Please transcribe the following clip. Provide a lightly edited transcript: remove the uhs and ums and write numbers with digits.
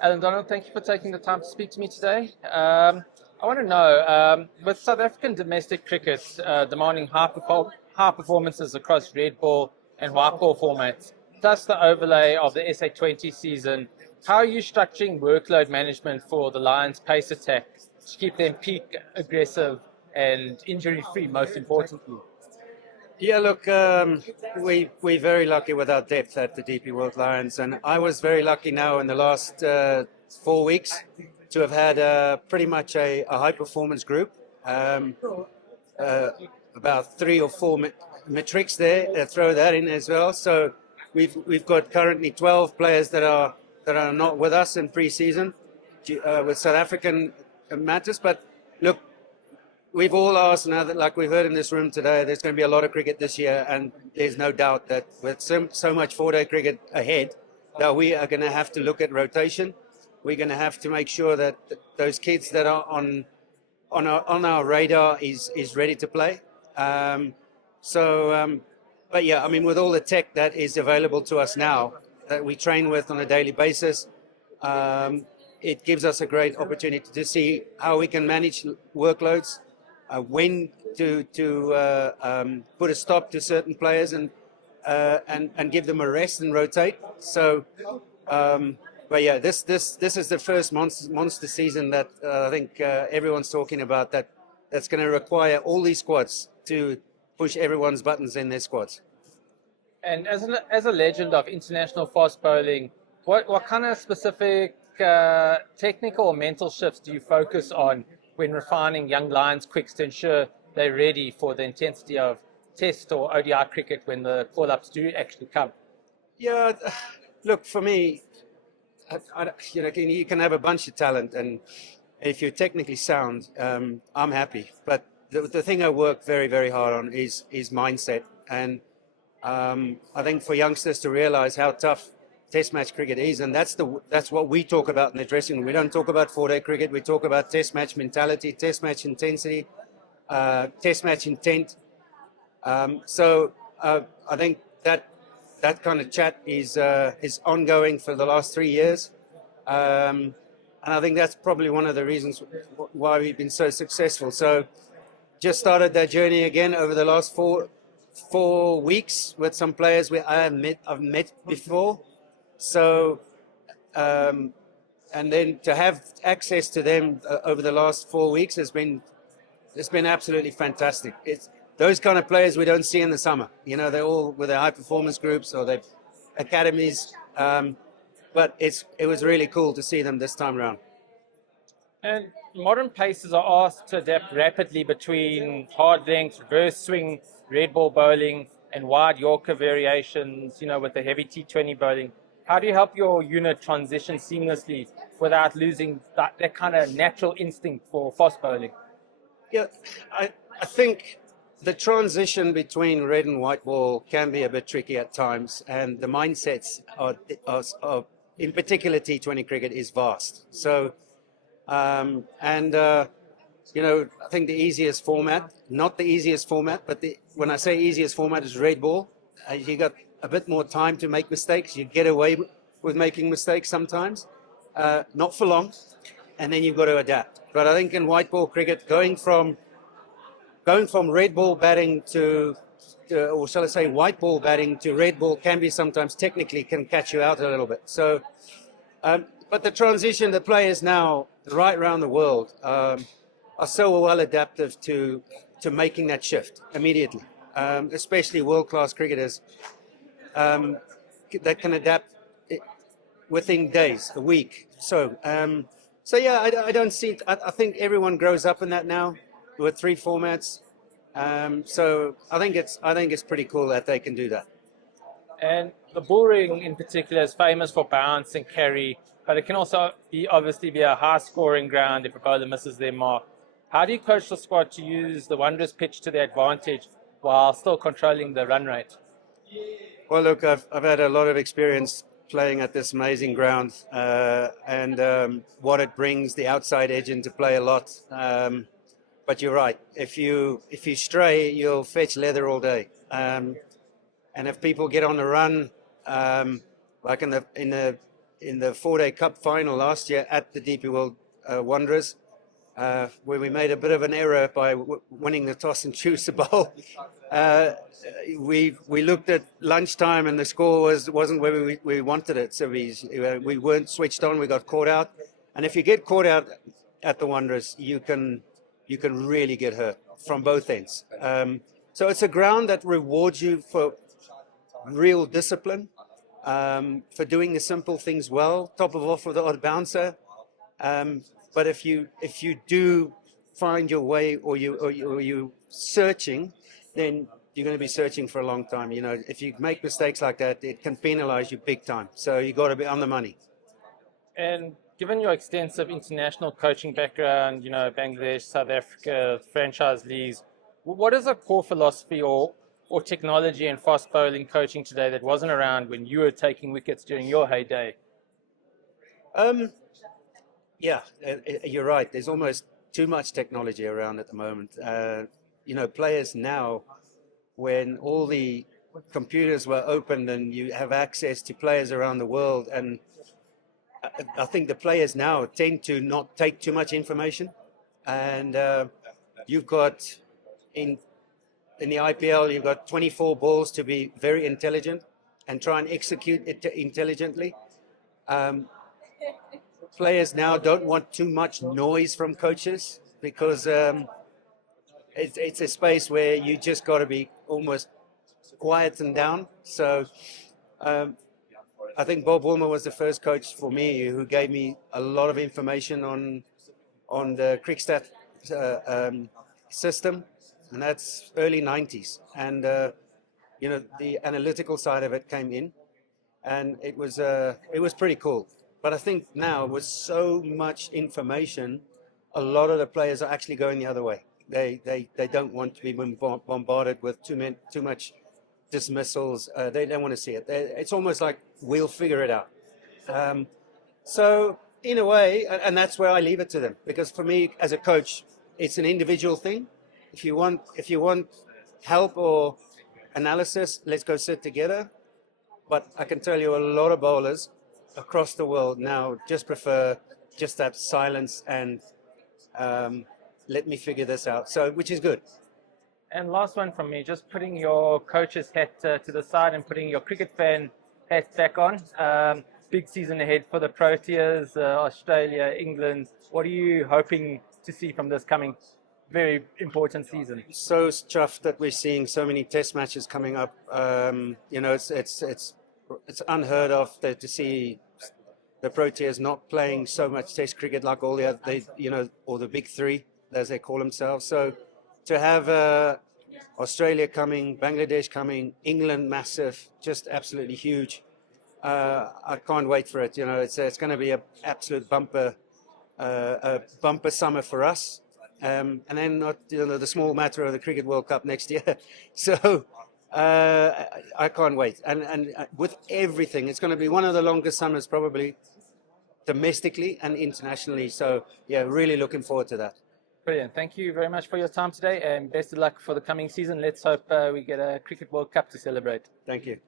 Allan Donald, thank you for taking the time to speak to me today. I want to know, with South African domestic cricket demanding high performances across red ball and white ball formats, plus the overlay of the SA20 season, how are you structuring workload management for the Lions' pace attack to keep them peak aggressive and injury-free, most importantly? Yeah, look, we're very lucky with our depth at the DP World Lions, and I was very lucky now in the last 4 weeks to have had pretty much a high performance group. About 3 or 4 metrics there. Throw that in as well. So we've got currently 12 players that are not with us in pre-season with South African matters. But look, we've all asked now that, like we've heard in this room today, there's going to be a lot of cricket this year, and there's no doubt that with so much four-day cricket ahead, that we are going to have to look at rotation. We're going to have to make sure that those kids that are on our radar is ready to play. But yeah, I mean, with all the tech that is available to us now, that we train with on a daily basis, it gives us a great opportunity to see how we can manage workloads, when to put a stop to certain players and give them a rest and rotate. So, but yeah, this is the first monster season that I think everyone's talking about. That's going to require all these squads to push everyone's buttons in their squads. And as a legend of international fast bowling, what kind of specific technical or mental shifts do you focus on when refining young Lions quicks to ensure they're ready for the intensity of Test or ODI cricket when the call-ups do actually come? Yeah, look, for me, you can have a bunch of talent, and if you're technically sound, I'm happy. But the thing I work very, very hard on is mindset. And I think for youngsters to realize how tough Test match cricket is, and that's what we talk about in the dressing room. We don't talk about four-day cricket. We talk about Test match mentality, Test match intensity, Test match intent. So I think that kind of chat is ongoing for the last 3 years, and I think that's probably one of the reasons why we've been so successful. So just started that journey again over the last four weeks with some players I've met before. So, and then to have access to them over the last 4 weeks has been absolutely fantastic. It's those kind of players we don't see in the summer. You know, they're all with their high performance groups or their academies. But it was really cool to see them this time around. And modern pacers are asked to adapt rapidly between hard length, reverse swing, red ball bowling, and wide Yorker variations, with the heavy T20 bowling. How do you help your unit transition seamlessly without losing that kind of natural instinct for fast bowling? Yeah, I think the transition between red and white ball can be a bit tricky at times, and the mindsets are in particular T20 cricket is vast. So, I think the easiest format, not the easiest format, but when I say easiest format is red ball. You got a bit more time to make mistakes. You get away with making mistakes sometimes, not for long, and then you've got to adapt. But I think in white ball cricket, going from red ball batting or shall I say white ball batting to red ball can be sometimes technically can catch you out a little bit. So, but the transition, the players now right around the world are so well adaptive to making that shift immediately, especially world-class cricketers that can adapt within days, a week. So yeah, I don't see. I think everyone grows up in that now with 3 formats. So I think it's pretty cool that they can do that. And the Bullring in particular is famous for bounce and carry, but it can also obviously be a high-scoring ground if a bowler misses their mark. How do you coach the squad to use the wondrous pitch to their advantage while still controlling the run rate? Well, look, I've had a lot of experience playing at this amazing ground, and what it brings the outside edge into play a lot. But you're right. If you stray, you'll fetch leather all day. And if people get on the run, like in the in the 4-day cup final last year at the DP World Wanderers, where we made a bit of an error by winning the toss and choose to bowl. We looked at lunchtime and the score wasn't where we wanted it, so we weren't switched on. We got caught out, and if you get caught out at the Wanderers, you can really get hurt from both ends. So it's a ground that rewards you for real discipline, for doing the simple things well, top of off with the odd bouncer. But if you do find your way, or you searching, then you're going to be searching for a long time. You know, if you make mistakes like that, it can penalize you big time. So you got to be on the money. And given your extensive international coaching background, you know, Bangladesh, South Africa, franchise leagues, what is a core philosophy or technology in fast bowling coaching today that wasn't around when you were taking wickets during your heyday? Yeah, you're right. There's almost too much technology around at the moment. You know, players now, when all the computers were opened and you have access to players around the world, and I think the players now tend to not take too much information. And you've got in the IPL, you've got 24 balls to be very intelligent and try and execute it intelligently. Players now don't want too much noise from coaches, because it's a space where you just got to be almost quiet and down. So I think Bob Woolmer was the first coach for me who gave me a lot of information on the Crickstat system, and that's early 90s. And you know, the analytical side of it came in, and it was pretty cool. But I think now, with so much information, a lot of the players are actually going the other way. They don't want to be bombarded with too much dismissals. They don't want to see it. It's almost like we'll figure it out. So in a way, and that's where I leave it to them, because for me as a coach, it's an individual thing. If you want help or analysis, let's go sit together. But I can tell you, a lot of bowlers across the world now just prefer just that silence and let me figure this out. So, which is good. And last one from me, just putting your coach's hat to the side and putting your cricket fan hat back on. Big season ahead for the Proteas, Australia, England. What are you hoping to see from this coming very important season? So chuffed that we're seeing so many test matches coming up. You know, it's unheard of to see the Proteas not playing so much test cricket like all the other, you know, or the big three, as they call themselves. So to have Australia coming, Bangladesh coming, England massive, just absolutely huge. I can't wait for it. You know, it's going to be an absolute bumper summer for us. And then not, you know, the small matter of the Cricket World Cup next year. So I can't wait. And with everything, it's going to be one of the longest summers probably domestically and internationally. So yeah, really looking forward to that. Brilliant. Thank you very much for your time today, and best of luck for the coming season. Let's hope we get a Cricket World Cup to celebrate. Thank you.